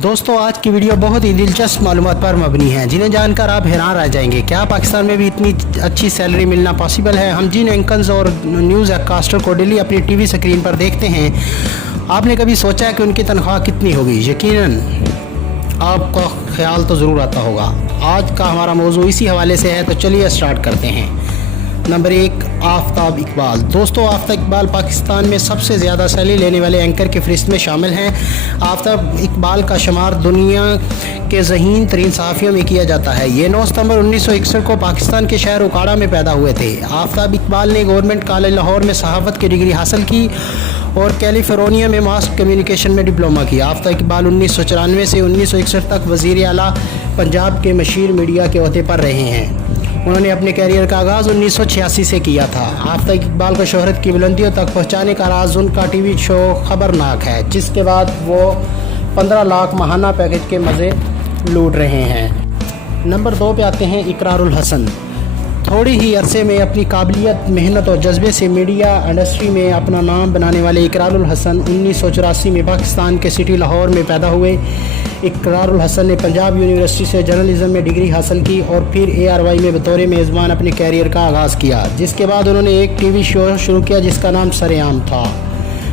दोस्तों आज की वीडियो बहुत ही दिलचस्प मालूमात पर मबनी है जिन्हें जानकर आप हैरान रह जाएंगे। क्या पाकिस्तान में भी इतनी अच्छी सैलरी मिलना पॉसिबल है? हम जिन एंकर्स और न्यूज़ कास्टर को डेली अपनी टीवी स्क्रीन पर देखते हैं, आपने कभी सोचा है कि उनकी तनख्वाह कितनी होगी? यकीनन आपका ख्याल तो ज़रूर आता होगा। आज का हमारा मौजू इसी हवाले से है, तो चलिए स्टार्ट करते हैं। नंबर 1, आफ्ताब इकबाल। दोस्तों आफ्ताब इकबाल पाकिस्तान में सबसे ज़्यादा सैलरी लेने वाले एंकर की फहरिस्त में शामिल हैं। आफ्ताब इकबाल का शुमार दुनिया के ज़हीन तरीन सहाफ़ियों में किया जाता है। ये 9 सितंबर 1961 को पाकिस्तान के शहर उकाड़ा में पैदा हुए थे। आफ्ताब इकबाल ने गवर्नमेंट कॉलेज लाहौर में सहाफ़त की डिग्री हासिल की और कैलिफोर्निया में मास कम्युनिकेशन में डिप्लोमा किया। आफ्ताब इकबाल 1994 से 1961 तक वज़ीर आला पंजाब के मशीर मीडिया के ओहदे पर रहे हैं। उन्होंने अपने कैरियर का आगाज़ 1986 से किया था। आफ्ताब इकबाल को शोहरत की बुलंदियों तक पहुंचाने का राज उनका टीवी शो खबरनाक है, जिसके बाद वो 15 लाख माहाना पैकेज के मज़े लूट रहे हैं। नंबर 2 पे आते हैं इकरारुल हसन। थोड़ी ही अरसे में अपनी काबिलियत, मेहनत और जज्बे से मीडिया इंडस्ट्री में अपना नाम बनाने वाले इकरारुल हसन 1984 में पाकिस्तान के सिटी लाहौर में पैदा हुए। इकरारुल हसन ने पंजाब यूनिवर्सिटी से जर्नलिज्म में डिग्री हासिल की और फिर ARY में बतौर मेज़बान अपने कैरियर का आगाज़ किया, जिसके बाद उन्होंने एक टीवी शो शुरू किया जिसका नाम सरेआम था।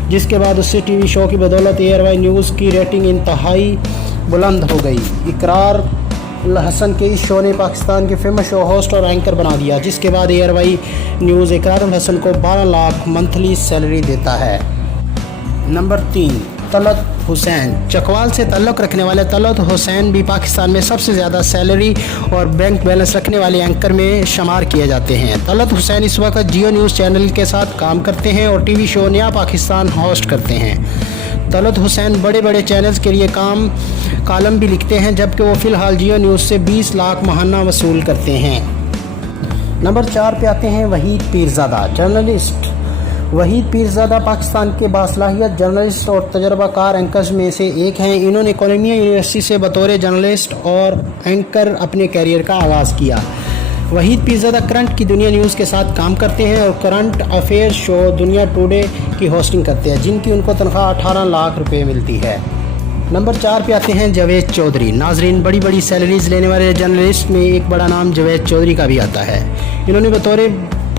जिसके बाद उससे टीवी शो की बदौलत ARY न्यूज़ की रेटिंग इंतहाई बुलंद हो गई। इकरारुल हसन के इस शो ने पाकिस्तान के फेमस शो होस्ट और एंकर बना दिया, जिसके बाद ARY न्यूज़ इकरारुल हसन को 12 लाख मंथली सैलरी देता है। नंबर 3, तलत हुसैन। चकवाल से ताल्लुक़ रखने वाले तलत हुसैन भी पाकिस्तान में सबसे ज़्यादा सैलरी और बैंक बैलेंस रखने वाले एंकर में शुमार किए जाते हैं। तलत हुसैन इस वक्त जियो न्यूज़ चैनल के साथ काम करते हैं और टीवी शो नया पाकिस्तान होस्ट करते हैं। तलत हुसैन बड़े बड़े चैनल्स के लिए कॉलम भी लिखते हैं, जबकि वो फ़िलहाल जियो न्यूज़ से 20 लाख माहाना वसूल करते हैं। नंबर 4 पे आते हैं वहीद पीरज़ादा, जर्नलिस्ट। वहीद पीरज़ादा पाकिस्तान के बासलाहियत जर्नलिस्ट और तजर्बाकार एंकर्स में से एक हैं। इन्होंने कोलंबिया यूनिवर्सिटी से बतौर जर्नलिस्ट और एंकर अपने कैरियर का आगाज़ किया। वहीद पीरज़ादा करंट की दुनिया न्यूज़ के साथ काम करते हैं और करंट अफेयर शो दुनिया टुडे की होस्टिंग करते हैं, जिनकी उनको तनख्वाह 18 लाख रुपए मिलती है। नंबर 4 पे आते हैं जावेद चौधरी। नाजरीन, बड़ी बड़ी सैलरीज लेने वाले जर्नलिस्ट में एक बड़ा नाम जावेद चौधरी का भी आता है। इन्होंने बतौर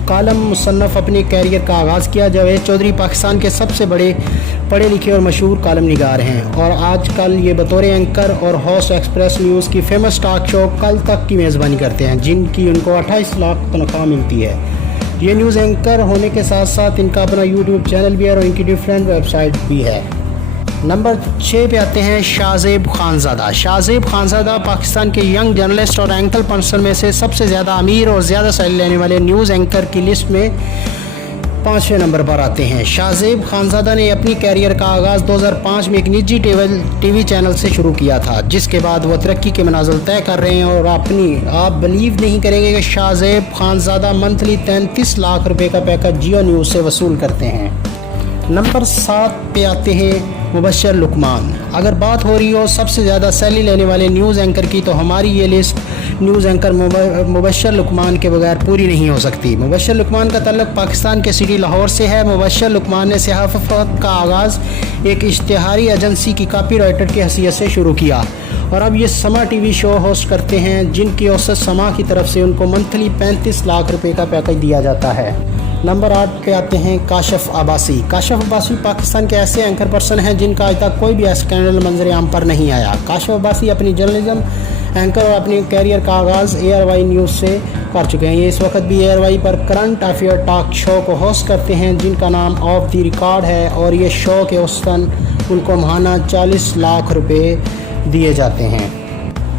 कालम मुसन्नफ़ अपने कैरियर का आगाज़ किया। जावेद चौधरी पाकिस्तान के सबसे बड़े पढ़े लिखे और मशहूर कालम निगार हैं और आजकल ये बतौर एंकर और होस्ट एक्सप्रेस न्यूज़ की फेमस टॉक शो कल तक की मेज़बानी करते हैं, जिनकी उनको 28 लाख तनख्वाह मिलती है। ये न्यूज़ एंकर होने के साथ साथ इनका अपना यूट्यूब चैनल भी है और इनकी डिफरेंट वेबसाइट भी है। नंबर 6 पे आते हैं शाहज़ेब खानज़ादा। शाहज़ेब खानज़ादा पाकिस्तान के यंग जर्नलिस्ट और एंकर पर्सन में से सबसे ज़्यादा अमीर और ज़्यादा सैलरी लेने वाले न्यूज़ एंकर की लिस्ट में 5वें नंबर पर आते हैं। शाहज़ेब खानज़ादा ने अपनी कैरियर का आगाज़ 2005 में एक निजी टीवी चैनल से शुरू किया था, जिसके बाद वो तरक्की के मनाज़िल तय कर रहे हैं और आप बिलीव नहीं करेंगे कि शाहज़ेब खानज़ादा मंथली 33 लाख रुपए का पैकेज जियो न्यूज़ से वसूल करते हैं। नंबर 7 पे आते हैं मुबशर लुकमान। अगर बात हो रही हो सबसे ज़्यादा सैलरी लेने वाले न्यूज़ एंकर की, तो हमारी ये list news anchor Mubashar Luqman के बगैर पूरी नहीं हो सकती। मुबशर लुकमान का ताल्लुक़ पाकिस्तान के सिटी लाहौर से है। मुबशर लुकमान ने सहाफ़त का आगाज़ एक इश्तिहारी एजेंसी की कॉपी राइटर की हैसियत से शुरू किया और अब ये समा टीवी शो होस्ट करते हैं, जिनकी औसत समा की तरफ से उनको मंथली 35 लाख रुपए का पैकेज दिया जाता है। नंबर 8 पे आते हैं काशफ अब्बासी। काशफ अब्बासी पाकिस्तान के ऐसे एंकर पर्सन हैं जिनका आज तक कोई भी स्कैंडल मंजर आम पर नहीं आया। काशफ अब्बासी अपनी जर्नलिज्म एंकर और अपने कैरियर का आगाज़ ARY न्यूज़ से कर चुके हैं। ये इस वक्त भी ARY पर करंट अफेयर टॉक शो को होस्ट करते हैं, जिनका नाम ऑफ द रिकॉर्ड है और ये शो के औसतन उनको माहाना 40 लाख रुपए दिए जाते हैं।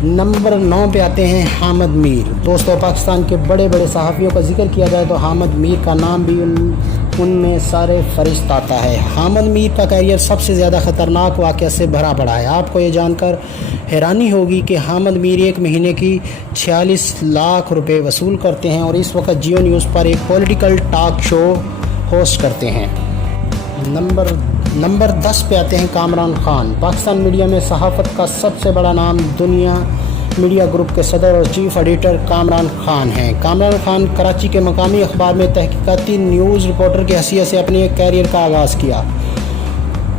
नंबर 9 पे आते हैं हामिद मीर। दोस्तों पाकिस्तान के बड़े बड़े सहाफ़ियों का जिक्र किया जाए तो हामिद मीर का नाम भी उनमें सारे फरिश्त आता है। हामिद मीर का कैरियर सबसे ज़्यादा ख़तरनाक वाक़या से भरा पड़ा है। आपको ये जानकर हैरानी होगी कि हामिद मीर एक महीने की 46 लाख रुपए वसूल करते हैं और इस वक्त जियो न्यूज़ पर एक पॉलिटिकल टॉक शो होस्ट करते हैं। नंबर 10 पे आते हैं कामरान खान। पाकिस्तान मीडिया में सहाफ़त का सबसे बड़ा नाम दुनिया मीडिया ग्रुप के सदर और चीफ एडिटर कामरान खान हैं। कामरान खान कराची के मकामी अखबार में तहकीकाती न्यूज़ रिपोर्टर की हैसियत से अपने कैरियर का आगाज़ किया।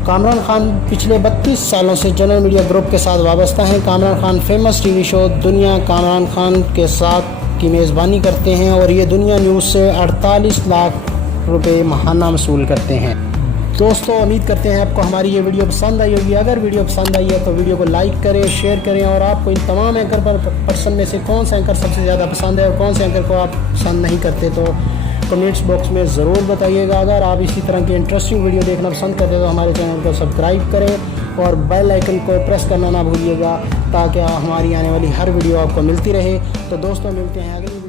कामरान खान पिछले 32 सालों से जनरल मीडिया ग्रुप के साथ वाबस्ता हैं। Kamran Khan famous TV show दुनिया कामरान खान के साथ की मेज़बानी करते हैं और ये दुनिया न्यूज़ से 48 लाख रुपए माहाना वसूल करते हैं। दोस्तों उम्मीद करते हैं आपको हमारी ये वीडियो पसंद आई होगी। अगर वीडियो पसंद आई है तो वीडियो को लाइक करें, शेयर करें और आपको इन तमाम एंकर पर्सन में से कौन सा एंकर सबसे ज़्यादा पसंद है और कौन से एंकर को आप पसंद नहीं करते तो कमेंट्स बॉक्स में ज़रूर बताइएगा। अगर आप इसी तरह की इंटरेस्टिंग वीडियो देखना पसंद करते हैं तो हमारे चैनल को सब्सक्राइब करें और बेल आइकन को प्रेस करना ना भूलिएगा ताकि हमारी आने वाली हर वीडियो आपको मिलती रहे। तो दोस्तों मिलते हैं अगली